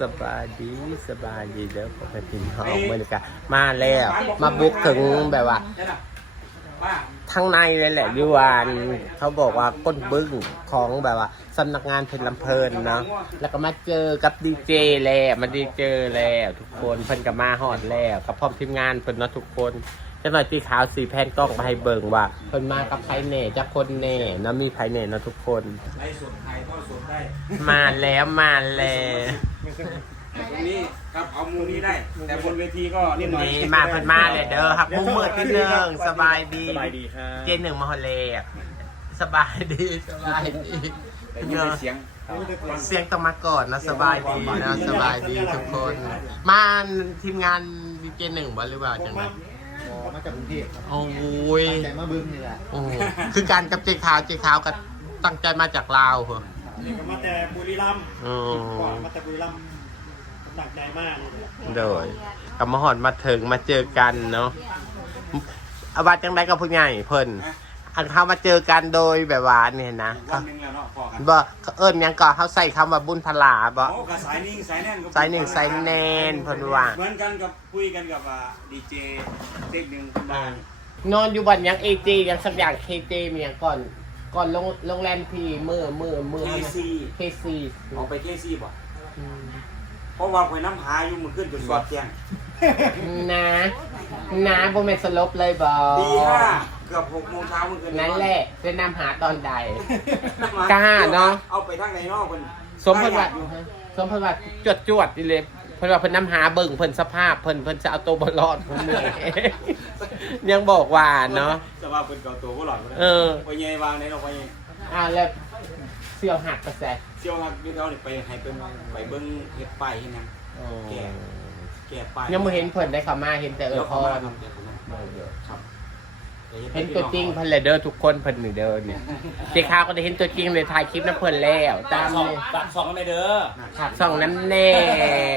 สบายดีสบายดีเด้อผมเป็นพี่น้องเมื่อนี้กมาแล้ว มาบุกถึงแบบว่าทั้งในเลยแหละยูวานเขาบอกว่าก้นบึ้งของแบบว่าสำนักงานเพชรลำเพลินเนาะแล้วก็มาเจอกับดีเจแล้วมาดีเจอแล้ว ทุกคนเพิ่นก็มาฮอดแล้วกับพร้อมทีมงานเพิ่นเนาะทุกคน จ้าหน่อยที่ขาวสีแผ่นกล้องมาให้เบิ่งว่าเพิ่นมากับไผเน่จักคนเน่เนาะมีไผเน่เนาะทุกคน ไล่ส่วนไทยก็ส่วนได้มาแล้วมาแล้วตรงนี้ครับเอามุมนี้ได้ แต่บนเวทีก็นิดหน่อยนี่มาเพิ่นมาเลยเด้อครับมุมมืดที่หนึ่งสบายดี สบายดีครับเจนหนึ่งมาฮอลเลย์สบายดีสบายดี แต่ยินแต่เสียงเสียงต้องมาก่อนนะสบายดีนะสบายดีทุกคน มาทีมงานดีเจหนึ่งบ่หรือเปล่าจังไง อ๋อมาจากกรุงเทพครับโอ้ยตั้งใจมาบึ้งนี่แหละโอ้โหคือการกับเจ๊ขาวเจ๊ขาวก็ตั้งใจมาจากลาวเหรอนี่ก็มาแต่บุรีรัมย์อืมก่อนมาแต่บุรีรัมย์หนักใจมากเลยโดยกับมาหอดมาถึงมาเจอกันเนาะอาว่าจังไดกับผู้ใหญ่เพิ่น อันเขามาเจอกันโดยแบบว่าเนี่ยนะวันหนึ่งแล้วเนาะพอกันบ่เขาเอิ้นหยังก็เขาใส่คำว่าบุญพลาบ่ โอ้กับสายนิ่งสายแน่นก็สายหนึ่งสายแนนเพิ่นว่า เหมือนกันกับคุยกันกับดีเจเด็กหนึ่งคนดังนอนอยู่บ่อนหยังเอจียังสักอย่างเคเจมีหยังก่อน ก่อนลงโรงแรมพีมือมือมือเคซีเคซีออกไปเคซีบ่เพราะว่าไปน้ำหาอยู่มือขึ้นจนสอดแจ้งนะนะบ่แม่นสลบเลยบ่ตีห้าเกือบหกโมงเช้ามือขึ้นนั่นแหละจะนำหาตอนใดมากล้าเนาะเอาไปทางไหนเนอกคนสมเพิ่นว่าสมเพิ่นว่าจวดจวดๆนี่เลยเพิ่นว่าเพิ่นนำหาเบิ่งเพิ่นสภาพเพิ่นเพิ่นจะเอาตัวบ่รอดเพิ่นเหนื่อย ยังบอกว่าเนาะสภาพเป็นเก่าตัวก็หลอดเออ ไปเยยวางไหนเราไปอ่าแล้วเสี่ยวหักกระแสเชี่ยวหักพี่เขาเนี่ยไปให้เป็นไปเบิ้งเฮ็ดป้ายเฮ็ดหยังแก่แก่ป้ายยังไม่เห็นเพิ่นได้เข้ามาเห็นแต่เอเดี๋อยวพเขาอมาครับเดี๋ยวเขามาครับ เห็นตัวจริงเพิ่นเลยเด้อทุกคนเพิ่นนี่เด้อเนี่ยเจ๊ขาวก็ได้เห็นตัวจริงเลยถ่ายคลิปน้ำเพิ่นแล้วตามสองเลยฝากสองกันไปเด้อฉากส่องน้ำแน่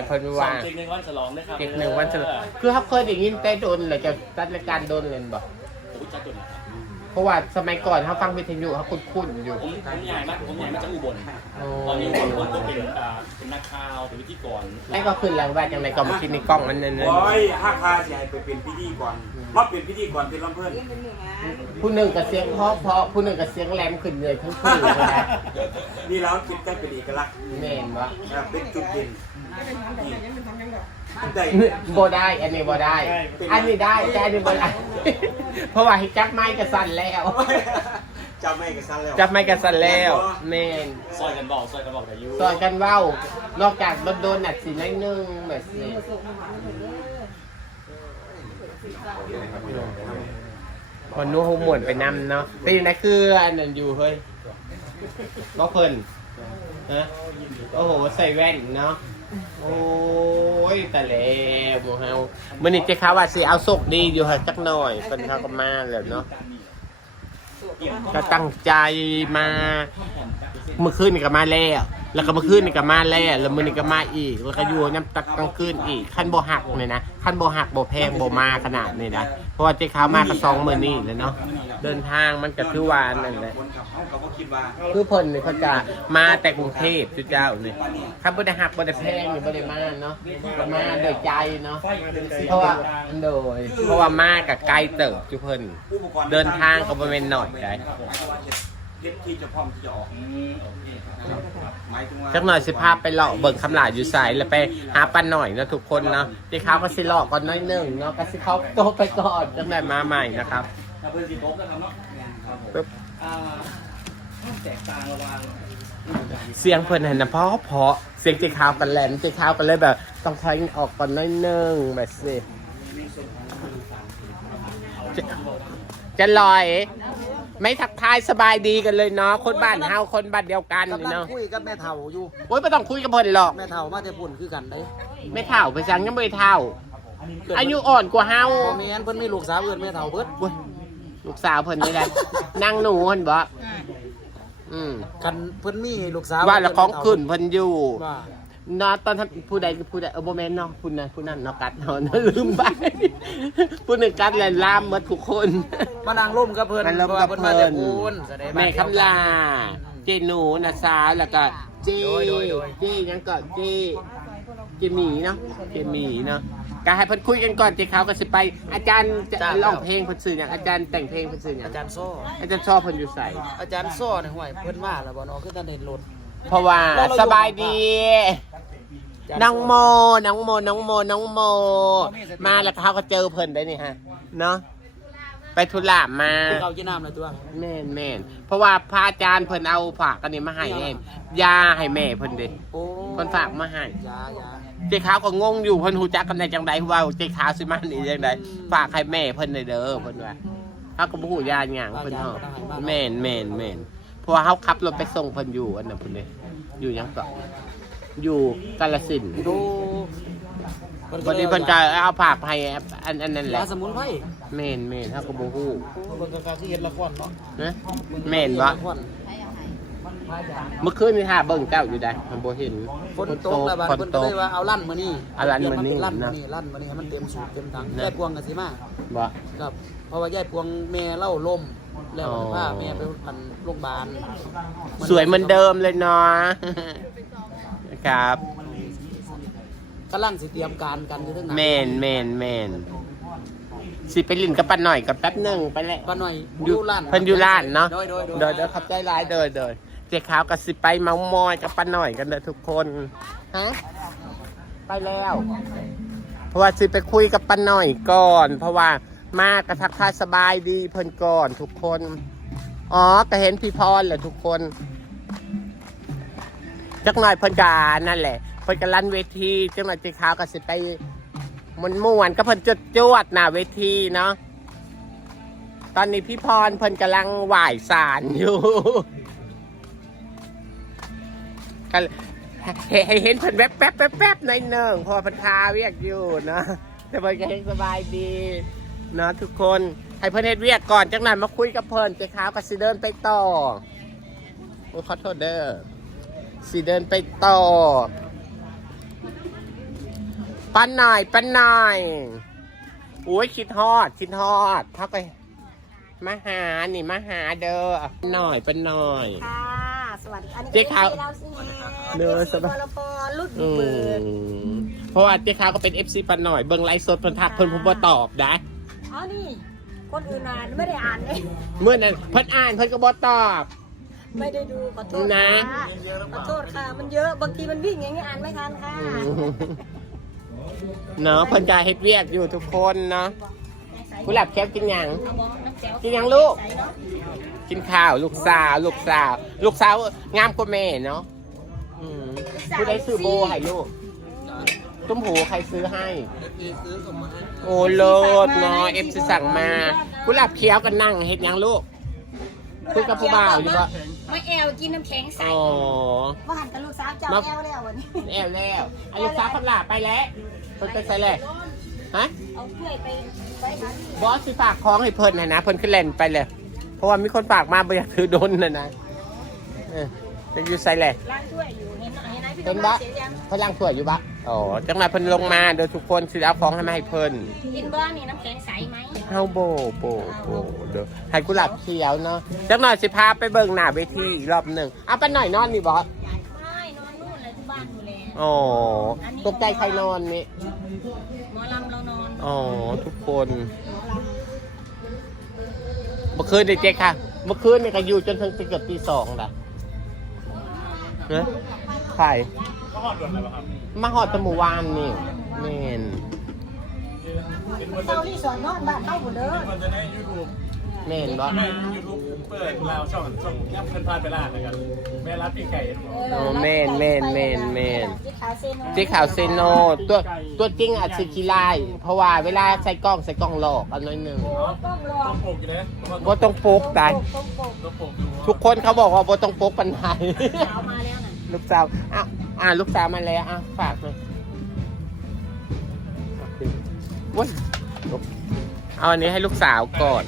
เพิ่นสอว่างจริงหนึ่งวันฉลองด้วยครับเด็กหนึ่งวันสลบคือเขาเคยได้ยินแต่โดนเลยจะจัดรายการโดนเลยบอก เพราะว่าสมัยก่อนเขาฟังวิทยุเขาคุ้นๆอยู่ผมผมใหญ่มากผมใหญ่มาจากอุบลตอนนี้ผมก็เป็นอ่าเป็นนักข่าวเป็นพิธีกรแล้ก็ขึ้นแล้วว่าจังไรก็มาคิดในกล้องมันนั่นโอ้ยห้าคาสียให้ไปเป็นพิธีก่อนมาเป็นพิธีก่อนเป็นลำเพื่อนผู้หนึ่งกับเสียงเพราะเพราะผู้หนึ่งกับเสียงแหลมขึ้นเลยทั้งคู่เลยนะนี่แล้วคิดได้เป็นเอกลักษณ์แม่นวะนะครับเป็นจุดเด่นนี่ ได้โบได้ อันนี้โบได้ อันนี้ได้แต่อันนี้โบได้ เพราะว่าให้จับไม้กระสันแล้วจำไม่กันสั้นแล้วจับไม้กระสันแล้วแม่นซอยกันบอกซอยกันบอกแต่ยูสอนกันเว้านอกจากโดนๆหนัดสิน้อยหนึงแบบนี้คนนู้นเขาหมวนไปนำเนาะแต่ยังไงคืออันนั้นอยู่เฮ้ยก็เพิ่นฮะโอ้โหใส่แว่นเนาะ โอ้ยแต่แล้วหมูเฮามื่อนี้เจ๊ขาว่าสิเอาศกดีอยู่ฮะจักหน่อยเป็นเขาก็มาแล้วเนาะก็ตั้งใจมา เมื่อคืนนี่ก็มาแล้ว แล้วก็มื่อคืนนี่ก็มาแล้วแล้วมื้อนี้ก็มาอีก แล้วก็อยู่น้ำตักกลางคืนอีกขั้นโบหักเลยนะขั้นโบหักโบแพงโบมาขนาดนี้นะเพราะว่าเจ๊ขาวมาก็สองมือนี้แล้วเนาะเดินทางมันก็คือวานั่นแหละคือเพิ่นนี่ยเขาจะมาแต่กรุงเทพจุเจ้าเนี่ถ้าบ่ได้หักบ่ได้แพงนี่บ่ได้มาเนาะมาโดยใจเนาะเพราะว่าโดย เพราะว่ามากับไกลเติบจุเพิ่นอุปกรณ์เดินทางก็บ่แม่นน้อยได้ เฮ็ดที่จะพร้อมที่จะออกหมายถึงว่าจักหน่อยสิพาไปเลาะเบิ่งคำหลาอยู่ไสแล้วไปหาปันหน่อยเนาะทุกคนเนาะที่เขาก็สิเลาะก่อนน้อยหนึงเนาะก็สิเขาโตะไปก่อนจังได๋มาใหม่นะครับถ้าเพื่อนสีโต๊ะนะครับเนาะปึ๊บอ่าแตกต่างระหว่างเสียงเพิ่นหั่นน่ะเพราะเพราะเสียงเจ๊ขาวกันแหลมเจ๊ขาวกันเลยแบบ ต้องคอยออกก่อนน้อยหนึงแบบสิจะจะลอย ไม่ทักทายสบายดีกันเลยเนาะคนบ้านเฮาคนบ้านเดียวกันนี่กำลังเนาะคุยกับแม่เฒ่าอยู่ โอ้ยไม่ต้องคุยกับเพิ่นหรอกแม่เฒ่ามาแต่พุ่นคือกันเด้ไม่เท่าไปจังยังไม่เท่า อายุอ่อนกว่าเฮาบ่แม่นเพิ่นมีลูกสาวเอิ้นแม่เฒ่าเบิดโอ้ยลูกสาวเพิ่นนี่แหละนางหนูเพิ่นบ่อืมคันเพิ่นมีลูกสาวว่าและของขึ้นเพิ่นอยู่ ว่าเนาะตอนท่านผู้ใดผู้ใดเออบ่แม่นเนาะผู้นั้นผู้นั้นเนาะกัดเนาะลืมไป ผู้หนึงกัดแล้วลามหมดทุกคน มานั่งร่วมกับเพิ่นมันลบเพราะกัว่าบเพิ่นเพิ่มาแต่นพุ่นแสดงแม่คำลา เจหนูนะสาวแล้วก็เจโดยโดยโดย เจยังก็เจเจหมีเนาะเจหมีเนาะก็ให้เพิ่นคุยกันก่อนเจ๊ขาวก็สิไป อาจารย์จะร้องเพลงเพิ่นสื่อหยังอาจารย์แต่งเพลงเพิ่นสื่อหยังอาจารย์ซ้ออาจารย์ชอบเพิ่นอยู่ใส่ อาจารย์ซ้อเนี่ยห่วยเพิ่นมาแล้วบ่เนาะคือท่านเห็นรถเพราะว่าสบายดี น้องโมน้องโมน้องโมน้องโม มาแล้วเขาก็เจอเพิ่นได้นี่ฮะ เนาะไปทุลามาคือเขาจีน้ำเลยตัวแม่นแม่นเพราะว่าพระอาจารย์เพิ่นเอาฝากกันนี่มาให้เองยาให้แม่เพิ่นเด้โอ้เพิ่นฝากมาให้ยายาเจ๊ขาวก็งงอยู่เพิ่นฮู้จักกันได้จังไดว่าเจ๊ขาวสิมานี่จังไดฝากให้แม่เพิ่นได้เด้อเพิ่นว่าเฮาก็บ่ฮู้ยาหยังเพิ่นเฮาแม่นแม่นแม่นเพราะว่าเฮาขับรถไปส่งเพิ่นอยู่อันนั้นเพิ่นเด้อยู่หยังก็ อยู่กาฬสินธุ์ดูวันนี้เพิ่นก็เอาฝากให้อันอันนั้นแหยาละสมุนไพรแม่นแม่นเฮาก็บ่ฮู้เพิ่นก็การที่เฮ็ดละครเนาะนะแม่นบ่ละครเมื่อคืนนี่หาเบิ่งเจ้าอยู่ได้มันบ่เห็นฝนตกแล้วบัดฝนเพิ่นตก็กเลยว่าเอาลั่นมานี่เอาลั่นมานี่เปลี่ยลั่นมานะนี่ลั่นมานี่ให้มันเต็มสูบเต็มถังนะยายพวงก็สิมาบ่ครับ เพราะว่ายายพวงแม่เล่าล่มแล้วอ๋อพาแม่ไปอันโรงพยาบาลสวยเหมือนเดิมเลยเนาะ ครับกำลังสิเตรียมการกันอยู่ทั้งนั้นแมนแมนแมนสิไปลินกับปันหน่อยกับแป๊บหนึ่งไปแหละป้าหน่อยอยู่ร้านเพิ่นอยู่ร้านเนาะโดยโดยโดยโดยขับใจร้ายโดยโดยเจ๊ขาวกับสิไปเมามอยกับปันหน่อยกันเลยทุกคนฮะไปแล้ว เพราะว่าสิไปคุยกับปันหน่อยก่อน เพราะว่ามากระทักทายสบายดีเพิ่นก่อนทุกคน อ๋อก็เห็นพี่พรแหละทุกคน จักหน่อยเพิ่นกานั่นแหละ เพิ่นกลั่นเวทีจักหน่อยเจ๊ขาวก็สิไปมันม่วนก็เพิ่นจดจวดหน้าเวทีเนาะตอนนี้พี่พรเพิ่นกำลังไหว้สารอยู่ก็ให้เห็นเพิ่นแวบแป๊บแป๊บในอยหนึ่งพอเพิ่นคาเวียกอยู่เนาะแต่เพิ่นก็เห็นสบายดีเนาะทุกคนให้เพิ่นเฮ็ดเวียกก่อนจักหน่อยมาคุยกับเพิ่นเจ๊ขาวก็สิเดินไปต่อขอโทษเด้อ สิเดินไปต่อปันหน่อยปันหน่อยโอ้ยคิดฮอด คิดฮอดเขาไปมาหานี่มาหาเด้อหน่อยปันหน่อย ค่ะ สวัสดีอันนี้เจ๊ขาวเราสิเนอะสสบาบายยพอรุ่นอืเบิดมเพราะว่าเจ๊ขาวก็เป็น FC ปันหน่อยเบิ่งไลฟ์สดเพิ่นทักเพิ่นผมบ่ตอบได้อ๋อนี่ คนอื่นอ่านไม่ได้อ่านเลยเมื่อนั้นเพิ่นอ่านเพิ่นก็บ่ตอบ ไม่ได้ดูขอโทษนะ ค่ะขอโทษค่ะมันเยอะบางทีมันวิ่งอย่างนี้อ่านไม่ทันค่ะอืมเนาะเพิ่นจะเฮ็ดเวียกอยู่ทุกคนเนาะผู้หลับแคบกินหยัง เอาบอกน้ำแจ๋วกินยังลูก ใส่เนาะกินข้าว ลูกสาวลูกสาว ลูกสาวงามกว่าแม่เนาะอืมผู้ใดซื้อโบให้ลูกตุ้มหูใครซื้อให้ โอ้โลดเนาะเอฟซีสั่งมากุหลาบเขียวกันนั่งเฮ็ดหยังลูก คุยกับผู้บ่าวอยู่ปะไม่แอลกินน้ำแข็งใส่อ๋อ ว่าหันกับลูกสาวเจ้ามา แอลแล้ววันนี้แอบแล้วอาลูกสาวคนหลาไปแล้วเพิ่นไปใส่เลยฮะเอากล้วยไปไว้หาที่บอสสิฝากของให้เพิ่นนะนะเพิ่นขึ้นแลนไปเลย เพราะว่ามีคนฝากมาบ่อยากถือโดนนะนะเออ จะอยู่ใส่เลยร้านกล้วยอยู่เห็นเห็นไหมพี่เห็นกำปะลังเสียยังพลังสวยอยู่ปะอ๋อจังหวะเพิ่นลงมาเดี๋ยวทุกคนสิเอาของให้มาให้เพิ่นกินบ้านนี่น้ำแข็งใสไหมเฮาโบโบโบเด้อให้กุหลาบเขียวเนาะจังหน่อยสิพาไปเบิ่งหน้าเวทีอีกรอบหนึ่งเอาไปหน่อยนอนนี่บอสไม่นอนนู่นเลยที่บ้านดูแลอ๋อตกใจใครนอนนี่หมอลำเรานอนอ๋อทุกคนเมื่อคืนนี่เจ๊ค่ะ เมื่อคืนนี่ก็อยู่จนถึงเกือบตีสองละเนะใครก็หอดด่วนเลยป่ะครับมาหอดตะหมูวานนี่เมน เต้าที่สอนนอนบ้านเต้าหมดเด้อมันจะได้ยูทูบ เมนบอสในยูทูบเปิดเราช่องช่องย่ำเพื่อนพลาดไปล่าเลยกันแม่รับปีไก่โอ้เมนเมนเมนเมนที่ขาวเซโนเจ๊ขาวเซโนตัวตัวจริงอาจสิขี้ลาย เพราะว่าเวลาใส่กล้องใส่กล้องหลอกอันน้อยหนึ่งโอ้ต้องรอต้องปลูกอยู่เลยบ่ต้องปลุกตายต้องปลูกต้องปลูกอยู่ทุกคนเขาบอกว่าบ่ต้องปลุกปัญหาสาวมาแล้วน่ะลูกสาวอะอ่าลูกสาวมาแล้วอะฝากหน่อยโอ้ยเอาอันนี้ให้ลูกสาวก่อน